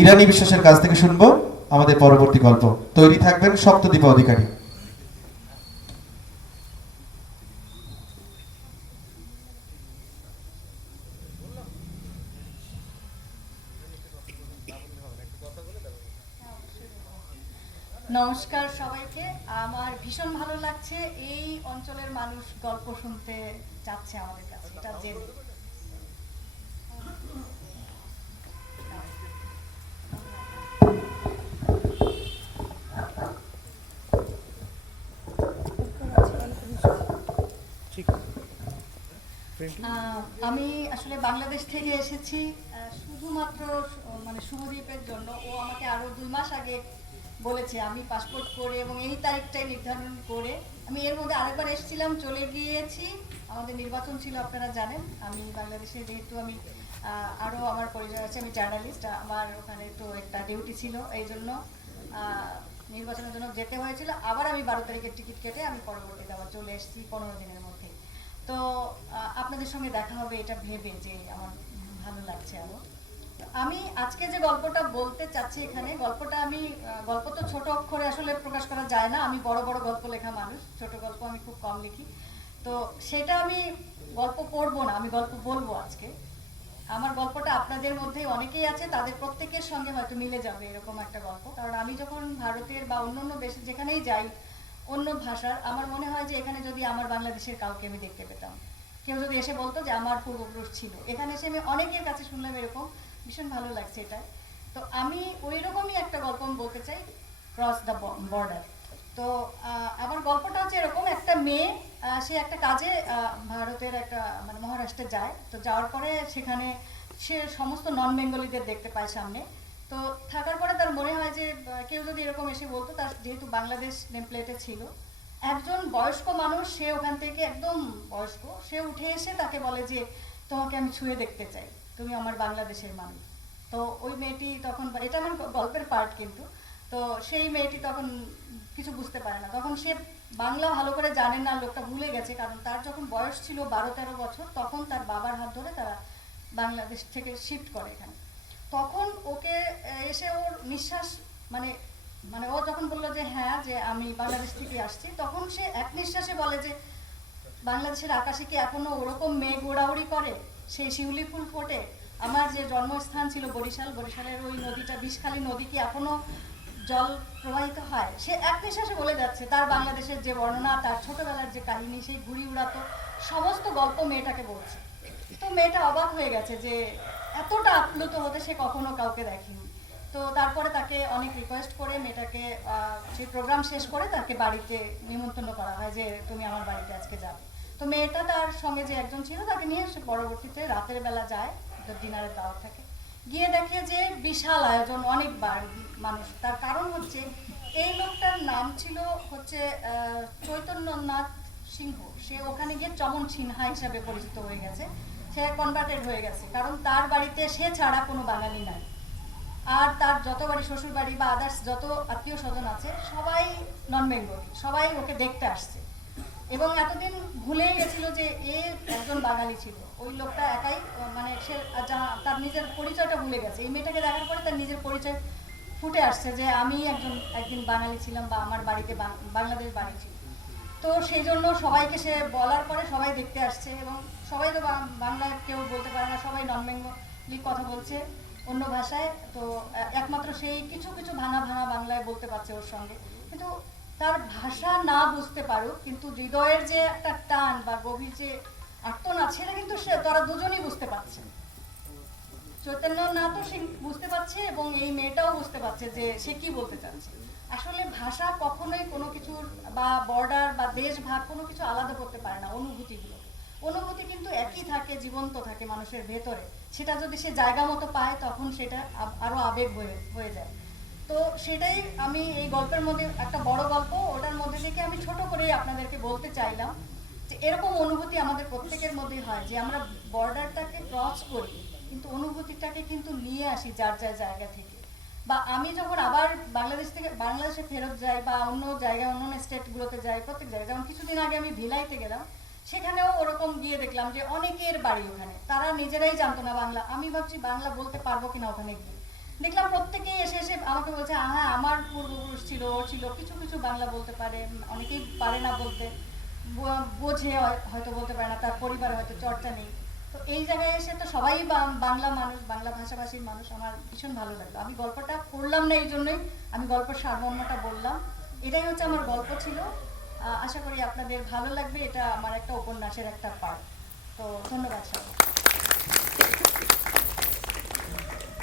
ইরানি বিশ্বাসের কাছ থেকে শুনবো আমাদের পরবর্তী গল্প। তৈরি থাকবেন সপ্তদীপা অধিকারী। নমস্কার সবাইকে। আমার ভীষণ ভালো লাগছে এই অঞ্চলের মানুষ গল্প শুনতে চাচ্ছে আমাদের কাছে, এটা জেনে। আমি আসলে বাংলাদেশ থেকে এসেছি শুধুমাত্র মানে শুভদীপের জন্য। ও আমাকে আরো 2 মাস আগে বলেছে, আমি পাসপোর্ট করে এবং এই তারিখটাই নির্ধারণ করে আমি এর মধ্যে আরেকবার এসেছিলাম, চলে গিয়েছি। আমাদের নির্বাচন ছিল আপনারা জানেন। আমি বাংলাদেশে যেহেতু আমি আরও আমার পরিচয় আছে, আমি জার্নালিস্ট, আমার ওখানে তো একটা ডিউটি ছিল, এই জন্য নির্বাচনের জন্য যেতে হয়েছিল। আবার আমি 12 তারিখের টিকিট কেটে আমি পরবর্তীতে আবার চলে এসেছি 15 দিনের মধ্যে। তো আপনাদের সঙ্গে দেখা হবে এটা ভেবে যে আমার ভালো লাগছে আরো। আমি আজকে যে গল্পটা বলতে চাচ্ছি এখানে, গল্পটা আমি গল্প তো ছোট অক্ষরে আসলে প্রকাশ করা যায় না, আমি বড় বড় গল্প লেখা মানুষ, ছোট গল্প আমি খুব কম লিখি। তো সেটা আমি গল্প পড়বো না, আমি গল্প বলবো আজকে। আমার গল্পটা আপনাদের মধ্যে অনেকেই আছে, তাদের প্রত্যেকের সঙ্গে হয়তো মিলে যাবে এরকম একটা গল্প। কারণ আমি যখন ভারতের বা অন্যান্য দেশে যেখানেই যাই অন্য ভাষার, আমার মনে হয় যে এখানে যদি আমার বাংলাদেশের কাউকে আমি দেখতে পেতাম, কেউ যদি এসে বলতো যে আমার পূর্বপুরুষ ছিল এখানে, এসে আমি অনেকের কাছে শুনলাম এরকম, ভীষণ ভালো লাগছে এটা। তো আমি ওই রকমই একটা গল্প আমি বলতে চাই, ক্রস দ্য বর্ডার। তো আমার গল্পটা হচ্ছে এরকম, একটা মেয়ে সে একটা কাজে ভারতের একটা মানে মহারাষ্ট্রে যায়। তো যাওয়ার পরে সেখানে সে সমস্ত নন বেঙ্গলিদের দেখতে পায় সামনে। তো থাকার পরে তার মনে হয় যে কেউ যদি এরকম এসে বলতো, তার যেহেতু বাংলাদেশ নেম প্লেটে ছিল, একজন বয়স্ক মানুষ, সে ওখান থেকে একদম বয়স্ক, সে উঠে এসে তাকে বলে যে তোমাকে আমি ছুঁয়ে দেখতে চাই, তুমি আমার বাংলাদেশের মানুষ। তো ওই মেয়েটি তখন, এটা আমার গল্পের পার্ট কিন্তু, তো সেই মেয়েটি তখন কিছু বুঝতে পারে না, তখন সে বাংলা ভালো করে জানে না, লোকটা ভুলে গেছে। কারণ তার যখন বয়স ছিল 12-13 বছর, তখন তার বাবার হাত ধরে তারা বাংলাদেশ থেকে শিফট করে এখানে। তখন ওকে এসে ওর নিঃশ্বাস মানে মানে ও যখন বললো যে হ্যাঁ, যে আমি বাংলাদেশ থেকে আসছি, তখন সে এক নিঃশ্বাসে বলে যে বাংলাদেশের আকাশে কি এখনো ওরকম মেঘ ওড়াউড়ি করে, সেই শিউলি ফুল ফোটে, আমার যে জন্মস্থান ছিল বরিশাল, বরিশালের ওই নদীটা বিষখালী নদী কি এখনো জল প্রবাহিত হয়। সে এক নিঃশ্বাসে বলে যাচ্ছে তার বাংলাদেশের যে বর্ণনা, তার ছোটবেলার যে কাহিনী, সেই ঘুড়ি উড়াতো সমস্ত গল্প মেয়েটাকে বলছে। তো মেয়েটা অবাক হয়ে গেছে যে এতটা আপ্লুত হতে সে কখনো কাউকে দেখেনি। তো তারপরে তাকে অনেক রিকোয়েস্ট করে মেয়েটাকে সেই প্রোগ্রাম শেষ করে তাকে বাড়িতে নিমন্ত্রণ করা হয় যে তুমি আমার বাড়িতে আজকে যাবে। তো মেয়েটা তার সঙ্গে যে একজন ছিল তাকে নিয়ে সে পরবর্তীতে রাতের বেলা যায়, ডিনারের দাওয়াত থাকে, গিয়ে দেখে যে বিশাল আয়োজন, অনেক মানুষ। তার কারণ হচ্ছে এই লোকটার নাম ছিল হচ্ছে চৈতন্যনাথ সিংহ। সে ওখানে গিয়ে চমন সিনহা হিসাবে পরিচিত হয়ে গেছে, সে কনভার্টেড হয়ে গেছে, কারণ তার বাড়িতে সে ছাড়া কোনো বাঙালি নাই। আর তার যত বাড়ি, শ্বশুর বাড়ি বা আদার্স যত আত্মীয় স্বজন আছে, সবাই নন বেঙ্গলি, সবাই ওকে দেখতে আসছে। এবং এতদিন ভুলেই গেছিল যে এ একজন বাঙালি ছিল। ওই লোকটা একাই মানে সে তার নিজের পরিচয়টা ভুলে গেছে। এই মেয়েটাকে দেখার পরে তার নিজের পরিচয় ফুটে আসছে যে আমি একদিন বাঙালি ছিলাম, বা আমার বাড়িতে বাংলাদেশ বাড়ি ছিল। তো সেই জন্য সবাইকে সে বলার পরে সবাই দেখতে আসছে, এবং সবাই তো বাংলায় কেউ বলতে পারে না, সবাই নন বেঙ্গলি কথা বলছে অন্য ভাষায়। তো একমাত্র সেই কিছু কিছু ভাঙা ভাঙা বাংলায় বলতে পারছে ওর সঙ্গে। কিন্তু তার ভাষা না বুঝতে পারুক, কিন্তু হৃদয়ের যে একটা টান বা গভীর যে আর্তনাদ, সেটা কিন্তু তারা দুজনেই বুঝতে পারছে। চৈতন্যনাথও সে বুঝতে পারছে এবং এই মেয়েটাও বুঝতে পারছে যে সে কি বলতে চাচ্ছে। আসলে ভাষা কখনোই কোনো কিছুর বা বর্ডার বা দেশ ভাগ কোনো কিছু আলাদা করতে পারে না অনুভূতিগুলো। অনুভূতি কিন্তু একই থাকে, জীবন্ত থাকে মানুষের ভেতরে। সেটা যদি সে জায়গা মতো পায়, তখন সেটা আরো আবেগ হয়ে যায়। তো সেটাই আমি এই গল্পের মধ্যে, একটা বড় গল্প, ওটার মধ্যে থেকে আমি ছোট করেই আপনাদেরকে বলতে চাইলাম যে এরকম অনুভূতি আমাদের প্রত্যেকের মধ্যে হয়, যে আমরা বর্ডারটাকে ক্রস করি কিন্তু অনুভূতিটাকে কিন্তু নিয়ে আসি যার যার জায়গা থেকে। বা আমি যখন আবার বাংলাদেশ থেকে বাংলাদেশে ফেরত যাই, বা অন্য জায়গায় অন্য স্টেটগুলোতে যাই, প্রত্যেক জায়গায়, যেমন কিছুদিন আগে আমি ভিলাইতে গেলাম, সেখানেও ওরকম গিয়ে দেখলাম যে অনেকের বাড়ি ওখানে, তারা নিজেরাই জানতো না বাংলা। আমি ভাবছি বাংলা বলতে পারবো কিনা ওখানে গিয়ে। দেখলাম প্রত্যেকেই এসে এসে আমাকে বলছে হ্যাঁ আমার পূর্বপুরুষ ছিল ও ছিল, কিছু কিছু বাংলা বলতে পারে, অনেকেই পারে না বলতে, বোঝে হয়তো বলতে পারে না, তার পরিবারে হয়তো চর্চা নেই। তো এই জায়গায় এসে তো সবাই বাংলা মানুষ, বাংলা ভাষাভাষীর মানুষ, আমার ভীষণ ভালো লাগলো। আমি গল্পটা পড়লাম না এই জন্যই, আমি গল্পের সারমর্মটা বললাম। এটাই হচ্ছে আমার গল্প ছিল। আশা করি আপনাদের ভালো লাগবে, এটা আমার একটা উপন্যাসের একটা পার্ট। তো ধন্যবাদ সবাই।